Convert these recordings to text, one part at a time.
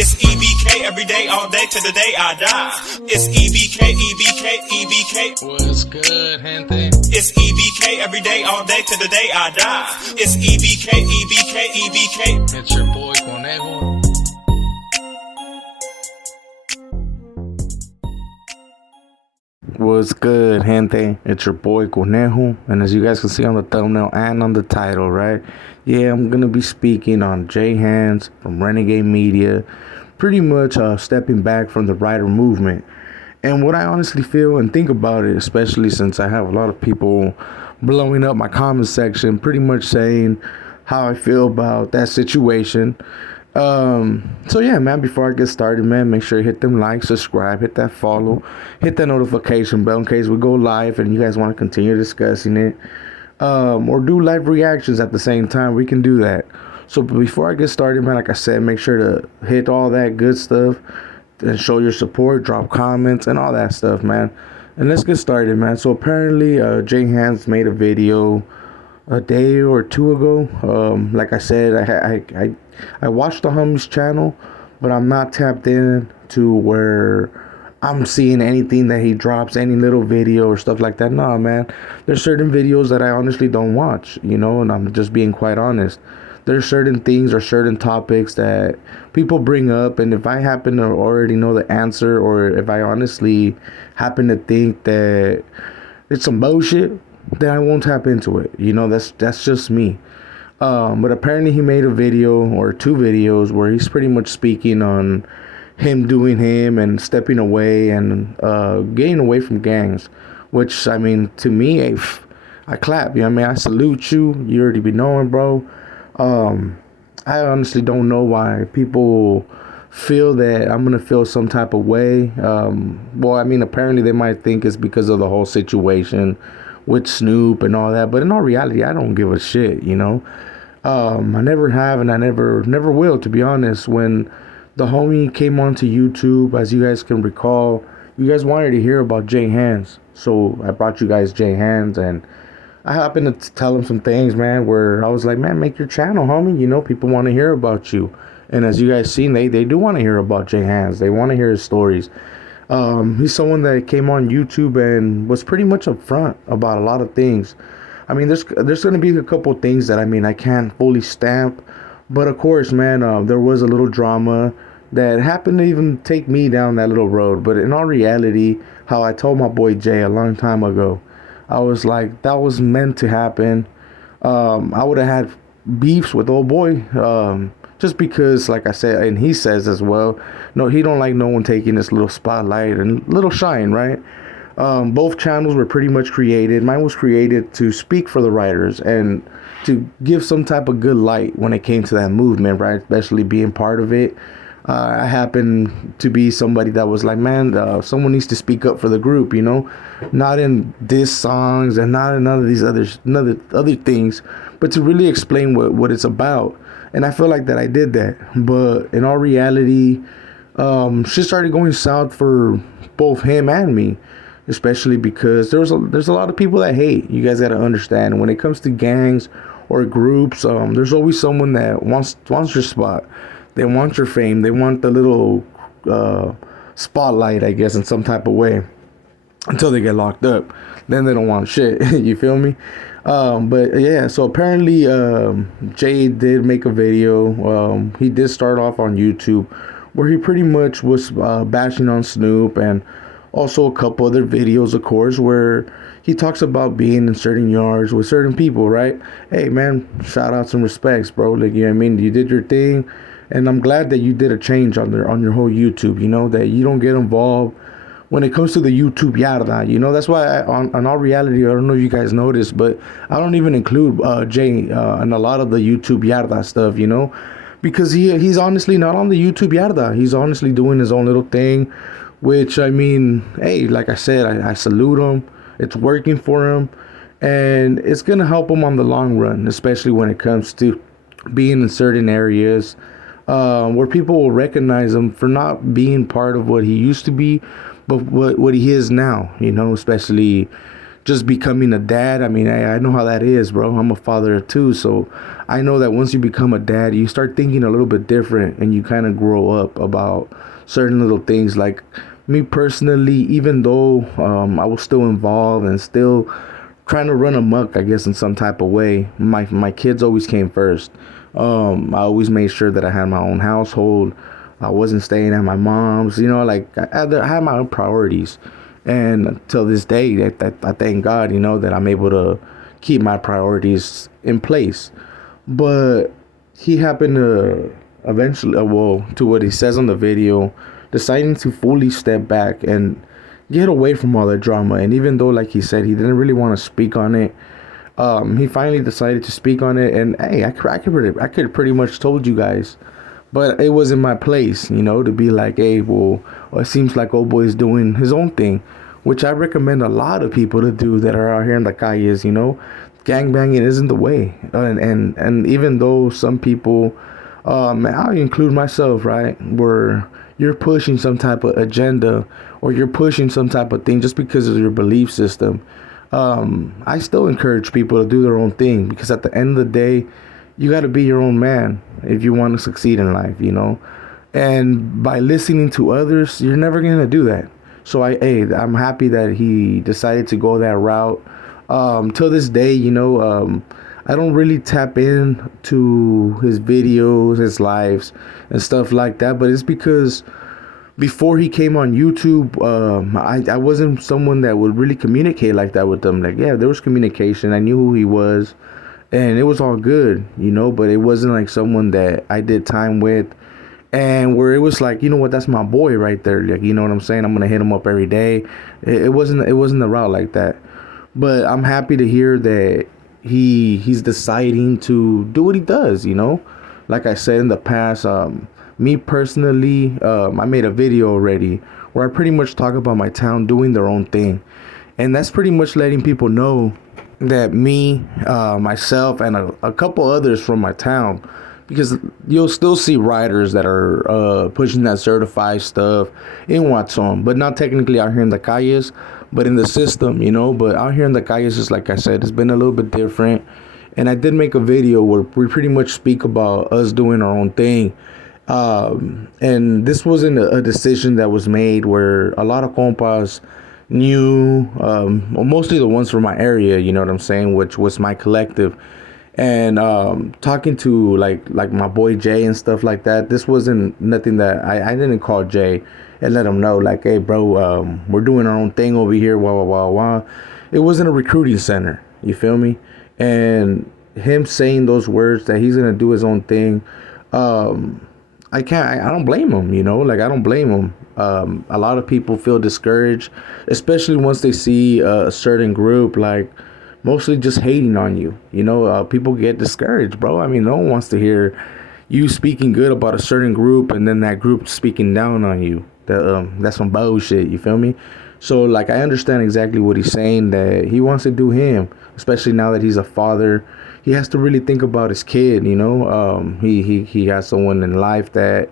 It's E.B.K every day, all day, to the day I die. It's E.B.K, E.B.K, E.B.K. What's good, gente? It's E.B.K every day, all day, to the day I die. It's E.B.K, E.B.K, E.B.K. It's your boy Conejo. What's good, gente? It's your boy Conejo, and as you guys can see on the thumbnail and on the title, right? Yeah, I'm gonna be speaking on J Hands from Renegade Media, pretty much stepping back from the writer movement. And what I honestly feel and think about it, especially since I have a lot of people blowing up my comment section, pretty much saying how I feel about that situation. So yeah, man, before I get started, man, make sure you hit them likes, subscribe, hit that follow, hit that notification bell in case we go live and you guys want to continue discussing it, or do live reactions at the same time. We can do that. So before I get started, man, like I said, make sure to hit all that good stuff and show your support, drop comments and all that stuff, man. And let's get started, man. So apparently, J Hands made a video a day or two ago. Like I said, I watched the homie's channel, but I'm not tapped in to where I'm seeing anything that he drops, any little video or stuff like that. Nah, man, there's certain videos that I honestly don't watch, you know, and I'm just being quite honest. There's certain things or certain topics that people bring up, and if I happen to already know the answer, or if I honestly happen to think that it's some bullshit, then I won't tap into it. You know, that's just me. But apparently he made a video or two videos where he's pretty much speaking on him doing him and stepping away and getting away from gangs, which, I mean, to me, I clap. You know what I mean? I salute you. You already be knowing, bro. I honestly don't know why people feel that I'm gonna feel some type of way. Well, I mean, apparently they might think it's because of the whole situation with Snoop and all that, but in all reality, I don't give a shit, you know. I never have, and I never will, to be honest. When the homie came onto YouTube, as you guys can recall, you guys wanted to hear about J Hands, so I brought you guys J Hands, and I happened to tell him some things, man, where I was like, man, make your channel, homie. You know, people want to hear about you. And as you guys seen, they do want to hear about J Hands. They want to hear his stories. He's someone that came on YouTube and was pretty much upfront about a lot of things. I mean, there's going to be a couple things that, I mean, I can't fully stamp. But of course, man, there was a little drama that happened to even take me down that little road. But in all reality, how I told my boy Jay a long time ago, I was like, that was meant to happen. I would have had beefs with old boy, just because, like I said, and he says as well, no, he don't like no one taking this little spotlight and little shine, right? Both channels were pretty much created. Mine was created to speak for the writers and to give some type of good light when it came to that movement, right? Especially being part of it. I happen to be somebody that was like, man, someone needs to speak up for the group, you know, not in diss songs and not in none of these other things, but to really explain what it's about. And I feel like that I did that. But in all reality, shit started going south for both him and me, especially because there's a lot of people that hate. You guys got to understand, when it comes to gangs or groups, there's always someone that wants your spot. They want your fame. They want the little spotlight, I guess, in some type of way, until they get locked up. Then they don't want shit. You feel me? But yeah, so apparently Jay did make a video. He did start off on YouTube where he pretty much was bashing on Snoop, and also a couple other videos, of course, where he talks about being in certain yards with certain people, right? Hey, man, shout outs and respects, bro. Like, you know what I mean? You did your thing. And I'm glad that you did a change on your whole YouTube, you know, that you don't get involved when it comes to the YouTube yarda, you know. That's why on all reality, I don't know if you guys noticed, but I don't even include Jay in a lot of the YouTube yarda stuff, you know, because he's honestly not on the YouTube yarda. He's honestly doing his own little thing, which, I mean, hey, like I said, I salute him. It's working for him, and it's going to help him on the long run, especially when it comes to being in certain areas where people will recognize him for not being part of what he used to be, but what he is now, you know, especially just becoming a dad. I mean, I know how that is, bro. I'm a father too, so I know that once you become a dad, you start thinking a little bit different, and you kind of grow up about certain little things. Like me personally, even though I was still involved and still trying to run amok, I guess, in some type of way, my kids always came first. I always made sure that I had my own household. I wasn't staying at my mom's. Like I had my own priorities. And till this day, I thank God, that I'm able to keep my priorities in place. But he happened to eventually, well, to what he says on the video, deciding to fully step back and get away from all the drama. And even though, like he said, he didn't really want to speak on it, he finally decided to speak on it. And hey, I could pretty much told you guys, but it wasn't my place, to be like, hey, well, it seems like old boy's doing his own thing, which I recommend a lot of people to do that are out here in the calles. Gangbanging isn't the way. And even though some people, I'll include myself, right, where you're pushing some type of agenda or you're pushing some type of thing just because of your belief system, I still encourage people to do their own thing, because at the end of the day, you got to be your own man if you want to succeed in life, and by listening to others, you're never going to do that. So I'm happy that he decided to go that route. Till this day, I don't really tap in to his videos, his lives and stuff like that, but it's because before he came on YouTube, I wasn't someone that would really communicate like that with them. Like, yeah, there was communication. I knew who he was, and it was all good, but it wasn't like someone that I did time with, and where it was like, what, that's my boy right there. Like, you know what I'm saying? I'm gonna hit him up every day. It wasn't the route like that. But I'm happy to hear that he's deciding to do what he does. Like I said in the past, me personally, I made a video already where I pretty much talk about my town doing their own thing, and that's pretty much letting people know that me, myself, and a couple others from my town, because you'll still see riders that are pushing that certified stuff in Watson, but not technically out here in the calles, but in the system, But out here in the calles, just like I said, it's been a little bit different. And I did make a video where we pretty much speak about us doing our own thing. And this wasn't a decision that was made where a lot of compas knew, mostly the ones from my area, you know what I'm saying, which was my collective. And talking to like my boy Jay and stuff like that, this wasn't nothing that I didn't call Jay and let him know, like, hey, bro, we're doing our own thing over here, wah, wah, wah, wah. It wasn't a recruiting center, you feel me? And him saying those words that he's going to do his own thing, I don't blame him, like, I don't blame him. A lot of people feel discouraged, especially once they see a certain group, like, mostly just hating on you. People get discouraged, bro. I mean, no one wants to hear you speaking good about a certain group and then that group speaking down on you. That's some bullshit, you feel me? So, like, I understand exactly what he's saying, that he wants to do him, especially now that he's a father. He has to really think about his kid, he has someone in life that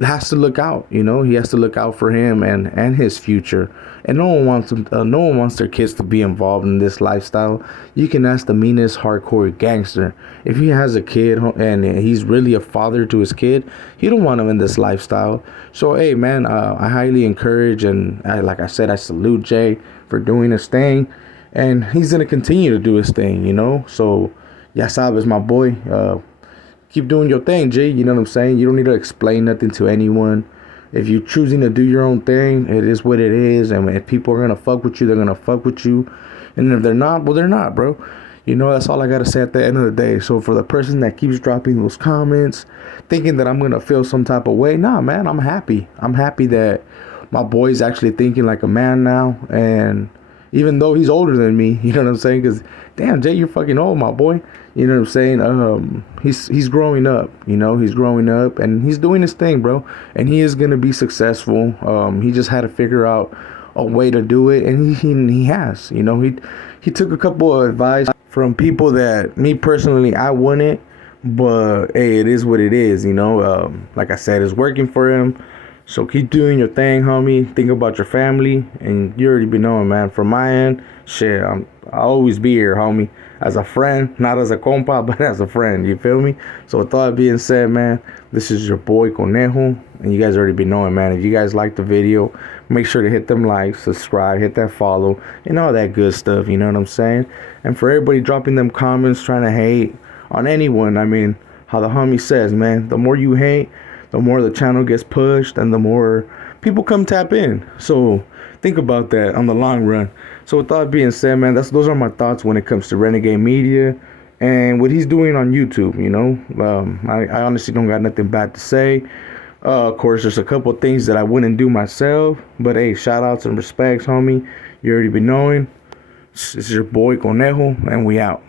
has to look out, he has to look out for him and his future. And no one wants their kids to be involved in this lifestyle. You can ask the meanest hardcore gangster. If he has a kid and he's really a father to his kid, he don't want him in this lifestyle. So, hey, man, I highly encourage, and like I said, I salute Jay for doing his thing, and he's gonna continue to do his thing, So, ya sabes, my boy, keep doing your thing, G. You know what I'm saying? You don't need to explain nothing to anyone. If you're choosing to do your own thing, it is what it is. And if people are going to fuck with you, they're going to fuck with you. And if they're not, well, they're not, bro. That's all I got to say at the end of the day. So for the person that keeps dropping those comments, thinking that I'm going to feel some type of way, nah, man, I'm happy. I'm happy that my boy's actually thinking like a man now. And even though he's older than me, you know what I'm saying? Because, damn, Jay, you're fucking old, my boy. You know what I'm saying? He's growing up, he's growing up and he's doing his thing, bro. And he is going to be successful. He just had to figure out a way to do it. And he has, he took a couple of advice from people that me personally, I wouldn't. But, hey, it is what it is, Like I said, it's working for him. So keep doing your thing, homie. Think about your family, and you already be knowing, man. From my end, shit, I'll always be here, homie. As a friend, not as a compa, but as a friend. You feel me? So with all that being said, man, this is your boy Conejo, and you guys already be knowing, man. If you guys like the video, make sure to hit them likes, subscribe, hit that follow, and all that good stuff. You know what I'm saying? And for everybody dropping them comments, trying to hate on anyone, I mean, how the homie says, man, the more you hate, the more the channel gets pushed and the more people come tap in. So think about that on the long run. So with that being said, man, those are my thoughts when it comes to Renegade Media and what he's doing on YouTube. You know, I honestly don't got nothing bad to say. Of course, there's a couple things that I wouldn't do myself, but hey, shout outs and respects, homie. You already been knowing. This is your boy Conejo, and we out.